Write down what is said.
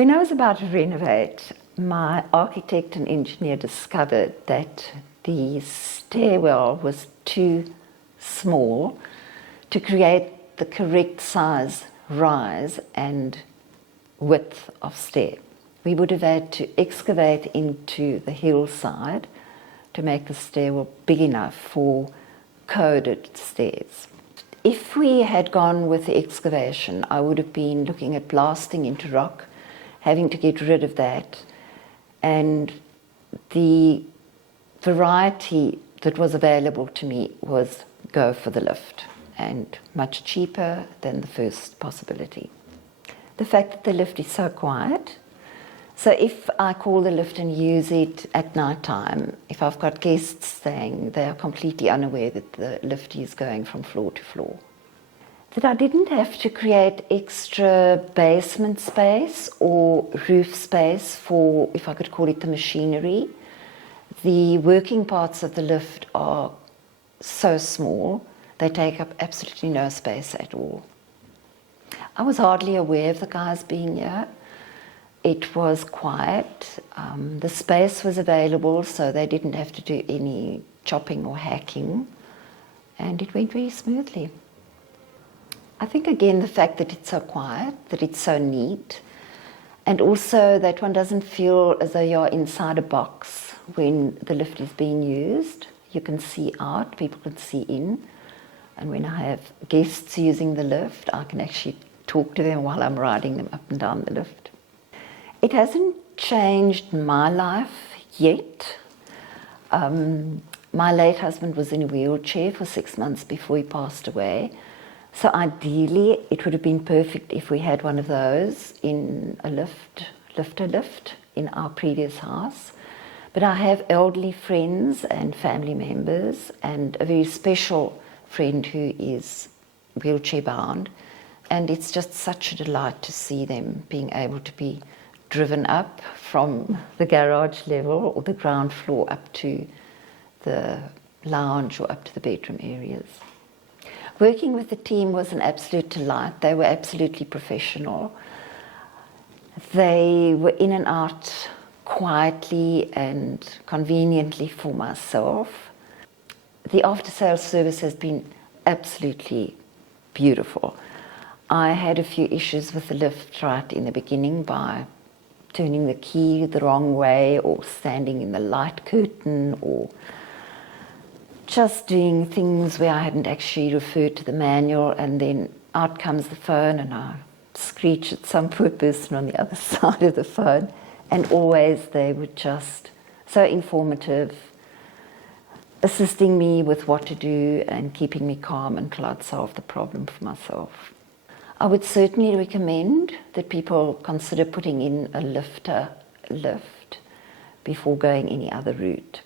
When I was about to renovate, my architect and engineer discovered that the stairwell was too small to create the correct size rise and width of stair. We would have had to excavate into the hillside to make the stairwell big enough for coded stairs. If we had gone with the excavation, I would have been looking at blasting into rock, having to get rid of that, and the variety that was available to me was go for the lift, and much cheaper than the first possibility. The fact that the lift is so quiet, so if I call the lift and use it at night time, if I've got guests staying, they are completely unaware that the lift is going from floor to floor. That I didn't have to create extra basement space or roof space for, if I could call it, the machinery. The working parts of the lift are so small, they take up absolutely no space at all. I was hardly aware of the guys being here. It was quiet, the space was available, so they didn't have to do any chopping or hacking, and it went very smoothly. I think again the fact that it's so quiet, that it's so neat, and also that one doesn't feel as though you're inside a box when the lift is being used. You can see out, people can see in, and when I have guests using the lift, I can actually talk to them while I'm riding them up and down the lift. It hasn't changed my life yet. My late husband was in a wheelchair for 6 months before he passed away. So ideally, it would have been perfect if we had one of those in a lifter lift in our previous house. But I have elderly friends and family members and a very special friend who is wheelchair bound. And it's just such a delight to see them being able to be driven up from the garage level or the ground floor up to the lounge or up to the bedroom areas. Working with the team was an absolute delight. They were absolutely professional. They were in and out quietly and conveniently for myself. The after-sales service has been absolutely beautiful. I had a few issues with the lift right in the beginning by turning the key the wrong way or standing in the light curtain or just doing things where I hadn't actually referred to the manual, and then out comes the phone and I screech at some poor person on the other side of the phone, and always they were just so informative, assisting me with what to do and keeping me calm until I'd solve the problem for myself. I would certainly recommend that people consider putting in a lifter lift before going any other route.